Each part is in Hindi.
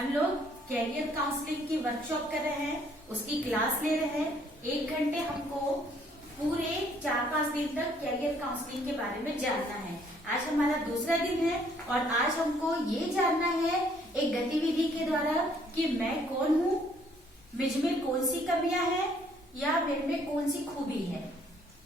हम लोग कैरियर काउंसलिंग की वर्कशॉप कर रहे हैं, उसकी क्लास ले रहे हैं। 1 घंटे हमको पूरे 4-5 दिन तक कैरियर काउंसलिंग के बारे में जानना है। आज हमारा दूसरा दिन है और आज हमको ये जानना है एक गतिविधि के द्वारा कि मैं कौन हूँ, मुझ में कौन सी कमियां हैं या मेरे में कौन सी खूबी है।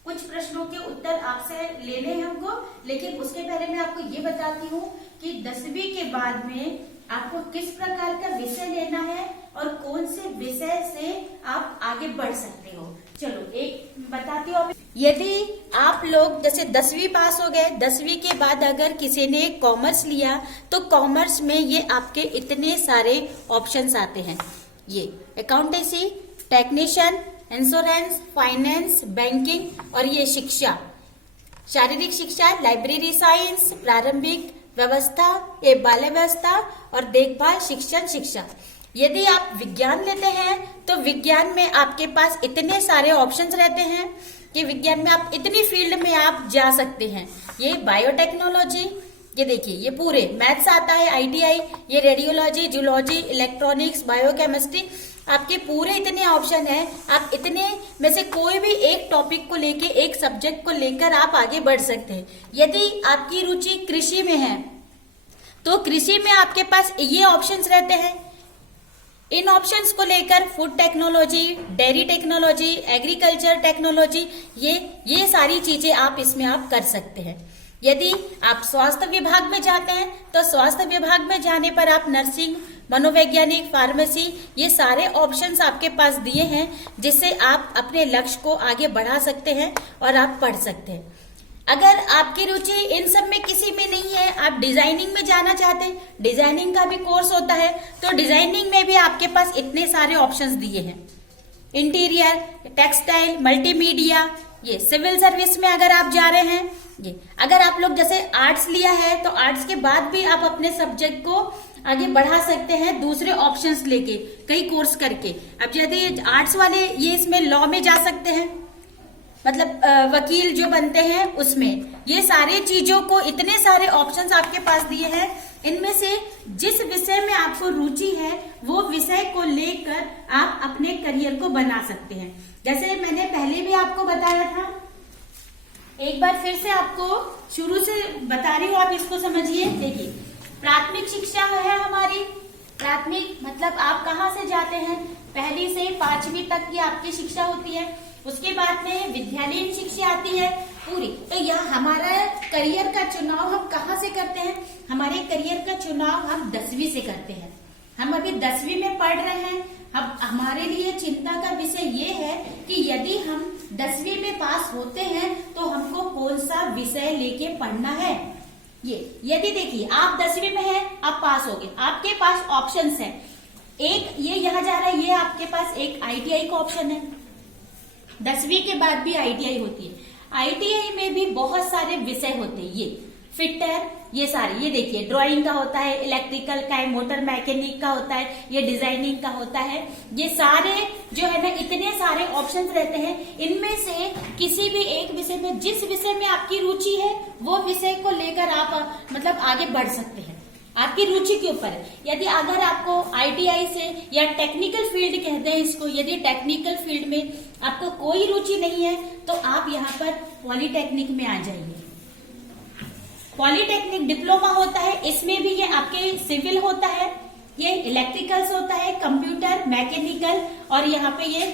कुछ प्रश्नों के उत्तर आपसे लेने हैं हमको, लेकिन उसके पहले मैं आपको ये बताती हूँ कि 10वीं के बाद में आपको किस प्रकार का विषय लेना है और कौन से विषय से आप आगे बढ़ सकते हो। चलो एक बताती हूँ। यदि आप लोग जैसे 10वीं पास हो गए, 10वीं के बाद अगर किसी ने कॉमर्स लिया तो कॉमर्स में ये आपके इतने सारे ऑप्शंस आते हैं। ये accountancy, technician, insurance, finance, banking और ये शिक्षा, शारीरिक शिक्षा, लाइब्रेरी साइंस, प्रारंभिक व्यवस्था, ये बाल्य व्यवस्था और देखभाल, शिक्षण शिक्षा। यदि आप विज्ञान लेते हैं तो विज्ञान में आपके पास इतने सारे ऑप्शंस रहते हैं कि विज्ञान में आप इतनी फील्ड में आप जा सकते हैं। ये बायोटेक्नोलॉजी, ये देखिए ये पूरे मैथ्स आता है, आईटीआई, ये रेडियोलॉजी, जूलॉजी, इलेक्ट्रॉनिक्स, बायोकेमिस्ट्री, आपके पूरे इतने ऑप्शन हैं। आप इतने में से कोई भी एक टॉपिक को लेके, एक सब्जेक्ट को लेकर आप आगे बढ़ सकते हैं। यदि आपकी रुचि कृषि में है तो कृषि में आपके पास ये ऑप्शंस रहते हैं। इन ऑप्शंस को लेकर food technology, dairy technology, agriculture technology, ये सारी चीजें आप इसमें आप कर सकते हैं। यदि आप स्वास्थ्य विभाग में जाते हैं तो स्वास्थ्य विभाग में जाने पर आप नर्सिंग, मनोवैज्ञानिक, फार्मेसी, ये सारे ऑप्शंस आपके पास दिए हैं जिससे आप अपने लक्ष्य को आगे बढ़ा सकते हैं और आप पढ़ सकते हैं। अगर आपकी रुचि इन सब में किसी में नहीं है, आप डिजाइनिंग में जाना चाहते हैं, डिजाइनिंग का भी कोर्स होता है, तो डिजाइनिंग में भी आपके पास इतने सारे ऑप्शंस दिए हैं। इंटीरियर, टेक्सटाइल, मल्टीमीडिया, ये सिविल सर्विस में अगर आप जा रहे हैं, ये अगर आप लोग जैसे आर्ट्स लिया है तो आर्ट्स के बाद भी आप अपने सब्जेक्ट को आगे बढ़ा सकते हैं दूसरे ऑप्शंस लेके, कई कोर्स करके। अब यदि आर्ट्स वाले ये इसमें लॉ में जा सकते हैं, मतलब वकील जो बनते हैं उसमें, ये सारे चीजों को इतने सारे ऑप्शंस आपके पास दिए हैं। इनमें से जिस विषय में आपको रुचि है वो विषय को लेकर आप अपने करियर को बना सकते हैं। जैसे मैंने पहले भी आपको बताया था, एक बार फिर से आपको शुरू से बता रही हूँ, आप इसको समझिए। देखिए प्राथमिक शिक्षा है हमारी। प्राथमिक मतलब आप कहाँ से जाते हैं, 1ली से 5वीं तक की आपकी शिक्षा होती है। उसके बाद में विद्यालयीन शिक्षा आती है पूरी। तो यह हमारा करियर का चुनाव हम कहाँ से करते हैं, हमारे करियर का चुनाव हम 10वीं से करते हैं। हम अभी 10वीं में पढ़ रहे हैं। अब हमारे लिए चिंता का विषय ये है कि यदि हम 10वीं में पास होते हैं तो हमको कौन सा विषय लेके पढ़ना है। ये यदि देखिए आप 10वीं में हैं, आप पास हो गए, आपके पास ऑप्शंस हैं। एक ये यहाँ जा रहा है, ये आपके पास एक आईटीआई का ऑप्शन है। 10वीं के बाद भी आईटीआई होती है। आईटीआई में भी बहुत सारे विषय होते हैं, ये फिटर, ये सारे, ये देखिए ड्राइंग का होता है, इलेक्ट्रिकल का है, मोटर मैकेनिक का होता है, ये डिजाइनिंग का होता है। ये सारे जो है ना इतने सारे ऑप्शंस रहते हैं। इनमें से किसी भी एक विषय में, जिस विषय में आपकी रुचि है वो विषय को लेकर आप मतलब आगे बढ़ सकते हैं, आपकी रुचि के ऊपर। यदि अगर आपको आईटीआई से या टेक्निकल फील्ड कहते हैं इसको, यदि टेक्निकल फील्ड में आपको कोई रुचि नहीं है तो आप यहाँ पर पॉलिटेक्निक में आ जाइए। पॉलिटेक्निक डिप्लोमा होता है, इसमें भी ये आपके सिविल होता है, ये इलेक्ट्रिकल्स होता है, कंप्यूटर, मैकेनिकल, और यहाँ पे ये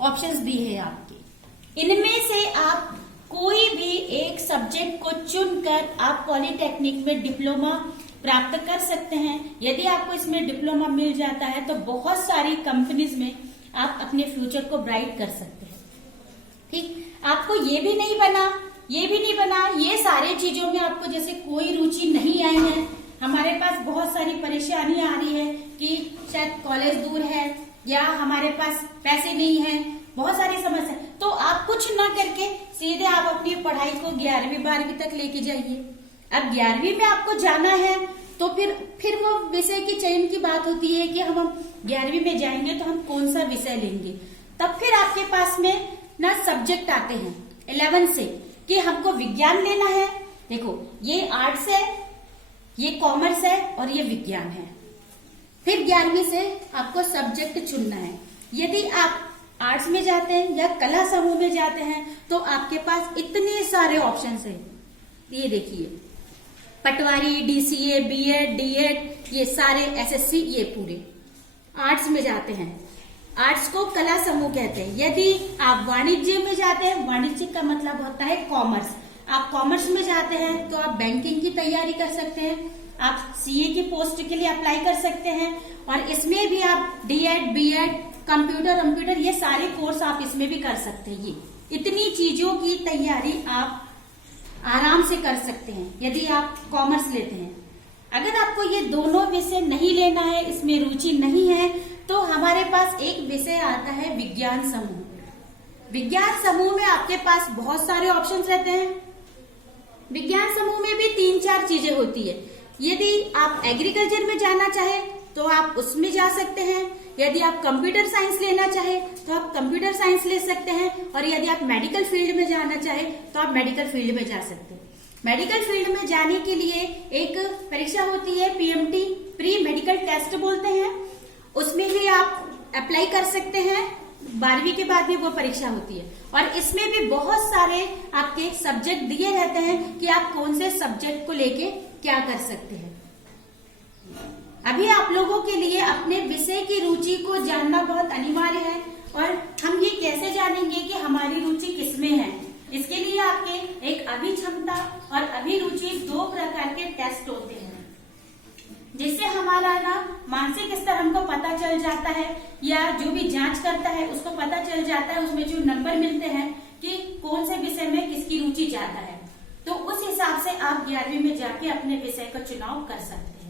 ऑप्शंस दिए हैं आपके। इनमें से आप कोई भी एक सब्जेक्ट को चुनकर आप पॉलिटेक्निक में डिप्लोमा प्राप्त कर सकते हैं। यदि आपको इसमें डिप्लोमा मिल जाता है तो बहुत सारी कंपनीज में आप अपने फ्यूचर को ब्राइट कर सकते हैं। ठीक, आपको ये भी नहीं बना, ये भी नहीं बना, ये सारे चीजों में आपको जैसे कोई रुचि नहीं आई है, हमारे पास बहुत सारी परेशानी आ रही है कि शायद कॉलेज दूर है या हमारे पास पैसे नहीं है, बहुत सारी समस्या, तो आप कुछ ना करके सीधे आप अपनी पढ़ाई को 11वीं 12वीं तक लेके जाइए। अब 11वीं में आपको जाना है तो फिर वो विषय की चयन की बात होती है कि हम 11वीं में जाएंगे तो हम कौन सा विषय लेंगे। तब फिर आपके पास में ना सब्जेक्ट आते हैं 11 से कि हमको विज्ञान लेना है। देखो ये आर्ट्स है, ये कॉमर्स है और ये विज्ञान है। फिर 11वीं से आपको सब्जेक्ट चुनना है। यदि आप आर्ट्स में जाते हैं या कला समूह में जाते हैं तो आपके पास इतने सारे ऑप्शंस हैं। ये देखिए, पटवारी, डीसीए, बीएड, डीएड, ये सारे, एसएससी, ये पूरे। आर्ट्स में जाते हैं, आर्ट्स को कला समूह कहते हैं। यदि आप वाणिज्य में जाते हैं, वाणिज्य का मतलब होता है कॉमर्स, आप कॉमर्स में जाते हैं तो आप बैंकिंग की तैयारी कर सकते हैं, आप सीए की पोस्ट के लिए अप्लाई कर सकते हैं, और इसमें भी आप डीएड, बीएड, कंप्यूटर, ये सारे कोर्स आप इसमें भी कर सकते हैं। ये इतनी चीजों की तैयारी आप आराम से कर सकते हैं यदि आप कॉमर्स लेते हैं। अगर आपको ये दोनों विषय नहीं लेना है, इसमें रुचि नहीं है, तो हमारे पास एक विषय आता है विज्ञान समूह। विज्ञान समूह में आपके पास बहुत सारे ऑप्शंस रहते हैं। विज्ञान समूह में भी 3-4 चीजें होती है। यदि आप एग्रीकल्चर में जाना चाहे तो आप उसमें जा सकते हैं, यदि आप कंप्यूटर साइंस लेना चाहे तो आप कंप्यूटर साइंस ले सकते हैं, और यदि आप मेडिकल फील्ड में जाना चाहे तो आप मेडिकल फील्ड में जा सकते हैं। मेडिकल फील्ड में जाने के लिए एक परीक्षा होती है, पीएमटी, प्री मेडिकल टेस्ट बोलते हैं, उसमें भी आप अप्लाई कर सकते हैं। 12वीं के बाद भी वो परीक्षा होती है, और इसमें भी बहुत सारे आपके सब्जेक्ट दिए रहते हैं कि आप कौन से सब्जेक्ट को लेके क्या कर सकते हैं। अभी आप लोगों के लिए अपने विषय की रुचि को जानना बहुत अनिवार्य है, और हम ये कैसे जानेंगे कि हमारी रुचि किसमें है। इसके लिए आपके एक अभिक्षमता और अभिरुचि 2 प्रकार के टेस्ट होते हैं, जिससे हमारा ना मानसिक स्तर हमको पता चल जाता है, या जो भी जांच करता है उसको पता चल जाता है, उसमें जो नंबर मिलते हैं कि कौन से विषय में किसकी रुचि ज्यादा है। तो उस हिसाब से आप 11वीं में जाके अपने विषय का चुनाव कर सकते हैं।